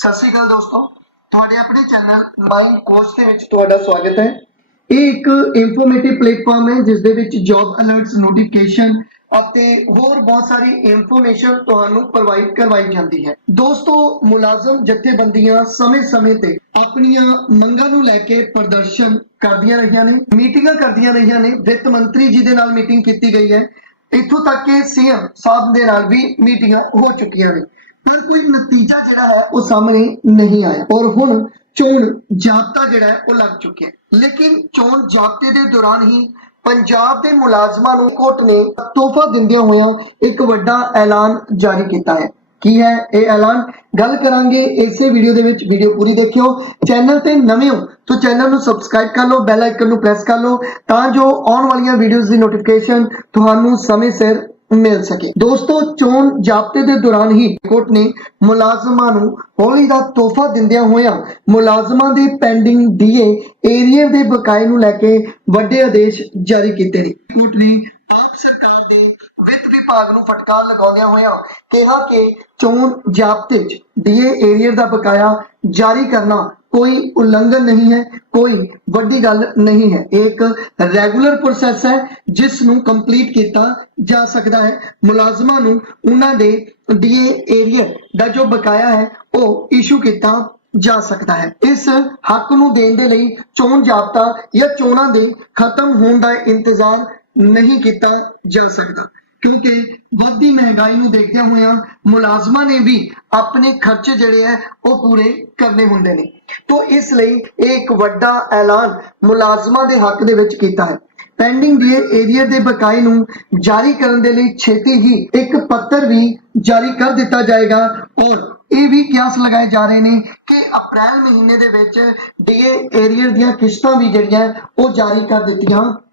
ਸਤਿ ਸ਼੍ਰੀ ਅਕਾਲ ਦੋਸਤੋ। ਤੁਹਾਡੇ ਆਪਣੇ ਚੈਨਲ ਮਾਈਂਡ ਕੋਚ ਦੇ ਵਿੱਚ ਤੁਹਾਡਾ ਸਵਾਗਤ ਹੈ। ਇਹ ਇੱਕ ਇਨਫੋਰਮੇਟਿਵ ਪਲੇਟਫਾਰਮ ਹੈ, ਜਿਸ ਦੇ ਵਿੱਚ ਜੌਬ ਅਲਰਟਸ ਨੋਟੀਫਿਕੇਸ਼ਨ ਅਤੇ ਹੋਰ ਬਹੁਤ ਸਾਰੀ ਇਨਫੋਰਮੇਸ਼ਨ ਤੁਹਾਨੂੰ ਪ੍ਰੋਵਾਈਡ ਕਰਵਾਈ ਜਾਂਦੀ ਹੈ। ਦੋਸਤੋ, ਮੁਲਾਜ਼ਮ ਜਥੇਬੰਦੀਆਂ ਸਮੇਂ-ਸਮੇਂ ਤੇ ਆਪਣੀਆਂ ਮੰਗਾਂ ਨੂੰ ਲੈ ਕੇ ਪ੍ਰਦਰਸ਼ਨ ਕਰਦੀਆਂ ਰਹੀਆਂ ਨੇ, ਮੀਟਿੰਗਾਂ ਕਰਦੀਆਂ ਰਹੀਆਂ ਨੇ। ਵਿੱਤ ਮੰਤਰੀ ਜੀ ਦੇ ਨਾਲ ਮੀਟਿੰਗ ਕੀਤੀ ਗਈ ਹੈ। ਇੱਥੋਂ ਤੱਕ ਕਿ ਸੀਐਮ ਸਾਹਿਬ ਦੇ ਨਾਲ ਵੀ ਮੀਟਿੰਗਾਂ ਹੋ ਚੁੱਕੀਆਂ ਨੇ। ਪਰ ਕੋਈ ਨਤੀਜਾ ਜਿਹੜਾ ਹੈ ਉਹ ਸਾਹਮਣੇ ਨਹੀਂ ਆਇਆ। ਔਰ ਹੁਣ ਚੋਣ ਜਾਬਤਾ ਜਿਹੜਾ ਉਹ ਲੱਗ ਚੁੱਕਿਆ ਲੇਕਿਨ ਚੋਣ ਜਾਬਤੇ ਦੇ ਦੌਰਾਨ ਹੀ ਪੰਜਾਬ ਦੇ ਮੁਲਾਜ਼ਮਾਂ ਨੂੰ ਕੋਰਟ ਨੇ ਤੋਹਫਾ ਦਿੰਦਿਆਂ ਹੋਇਆਂ ਇੱਕ ਵੱਡਾ ਐਲਾਨ ਜਾਰੀ ਕੀਤਾ ਹੈ। ਕੀ ਹੈ ਇਹ ਐਲਾਨ? ਗੱਲ ਕਰਾਂਗੇ ਇਸੇ ਵੀਡੀਓ ਦੇ ਵਿੱਚ। ਵੀਡੀਓ ਪੂਰੀ ਦੇਖਿਓ। ਚੈਨਲ ਤੇ ਨਵੇਂ ਹੋ ਤਾਂ ਚੈਨਲ ਨੂੰ ਸਬਸਕ੍ਰਾਈਬ ਕਰ ਲਓ, ਬੈਲ ਆਈਕਨ ਨੂੰ ਪ੍ਰੈਸ ਕਰ ਲਓ ਤਾਂ ਜੋ ਆਉਣ ਵਾਲੀਆਂ ਵੀਡੀਓਜ਼ ਦੀ ਨੋਟੀਫਿਕੇਸ਼ਨ ਤੁਹਾਨੂੰ ਸਮੇਂ ਸਿਰ ਮਿਲ ਸਕੇ। ਦੋਸਤੋ, ਚੋਣ ਜਾਬਤੇ ਦੇ ਦੌਰਾਨ ਹੀ ਕੋਰਟ ਨੇ ਮੁਲਾਜ਼ਮਾਂ ਨੂੰ ਹੋਲੀ ਦਾ ਤੋਹਫਾ ਦਿੰਦਿਆਂ ਹੋਇਆਂ ਮੁਲਾਜ਼ਮਾਂ ਦੇ ਪੈਂਡਿੰਗ ਡੀਏ ਏਰੀਆ ਦੇ ਬਕਾਏ ਨੂੰ ਲੈ ਕੇ ਵੱਡੇ ਆਦੇਸ਼ ਜਾਰੀ ਕੀਤੇ ਨੇ। ਕੋਰਟ ਨੇ ਆਪ ਸਰਕਾਰ ਦੇ ਵਿੱਤ ਵਿਭਾਗ ਨੂੰ ਫਟਕਾਰ ਲਗਾਉਂਦਿਆਂ ਹੋਇਆਂ ਕਿਹਾ ਕਿ ਚੋਣ ਜਾਬਤੇ 'ਚ ਡੀਏ ਏਰੀਆ ਦਾ ਬਕਾਇਆ ਜਾਰੀ ਕਰਨਾ ਕੋਈ ਉਲੰਘਣ ਨਹੀਂ ਹੈ, ਕੋਈ ਵੱਡੀ ਗੱਲ ਨਹੀਂ ਹੈ। ਇੱਕ ਰੈਗੂਲਰ ਪ੍ਰੋਸੈਸ ਹੈ ਜਿਸ ਨੂੰ ਕੰਪਲੀਟ ਕੀਤਾ ਜਾ ਸਕਦਾ ਹੈ। ਮੁਲਾਜ਼ਮਾਂ ਨੂੰ ਉਹਨਾਂ ਦੇ ਡੀਏ ਏਰੀਅਰ ਦਾ ਜੋ ਬਕਾਇਆ ਹੈ, ਉਹ ਇਸ਼ੂ ਕੀਤਾ ਜਾ ਸਕਦਾ ਹੈ। ਇਸ ਹੱਕ ਨੂੰ ਦੇਣ ਦੇ ਲਈ ਚੋਣ ਜਾਬਤਾ ਜਾਂ ਚੋਣਾਂ ਦੇ ਖਤਮ ਹੋਣ ਦਾ ਇੰਤਜ਼ਾਰ ਨਹੀਂ ਕੀਤਾ ਜਾ ਸਕਦਾ। ਕਿਉਂਕਿ ਵੱਧਦੀ ਮਹਿੰਗਾਈ ਨੂੰ ਦੇਖਦਿਆਂ ਹੋਇਆਂ ਮੁਲਾਜ਼ਮਾਂ ਨੇ ਵੀ ਆਪਣੇ ਖਰਚੇ ਜਿਹੜੇ ਹੈ, ਉਹ ਪੂਰੇ ਕਰਨੇ ਹੁੰਦੇ ਨੇ। ਤੋਂ ਇਸ ਲਈ ਇਹ ਇੱਕ ਵੱਡਾ ਐਲਾਨ ਮੁਲਾਜ਼ਮਾਂ ਦੇ ਹੱਕ ਦੇ ਵਿੱਚ ਕੀਤਾ ਹੈ। ਪੈਂਡਿੰਗ ਦੇ ਏਰੀਆ ਦੇ ਬਕਾਏ ਨੂੰ ਜਾਰੀ ਕਰਨ ਦੇ ਲਈ ਛੇਤੀ ਹੀ ਇੱਕ ਪੱਤਰ ਵੀ ਜਾਰੀ ਕਰ ਦਿੱਤਾ ਜਾਏਗਾ ਔਰ ਇਹ ਵੀ ਕਿਆਸ ਲਗਾਏ ਜਾ ਰਹੇ ਨੇ ਕਿ ਅਪ੍ਰੈਲ ਮਹੀਨੇ ਦੇ ਵਿੱਚ ਡੀਏ ਏਰੀਆ ਦੀਆਂ ਕਿਸ਼ਤਾਂ ਵੀ ਜਿਹੜੀਆਂ, ਉਹ ਜਾਰੀ ਕਰ ਦਿੱਤੀਆਂ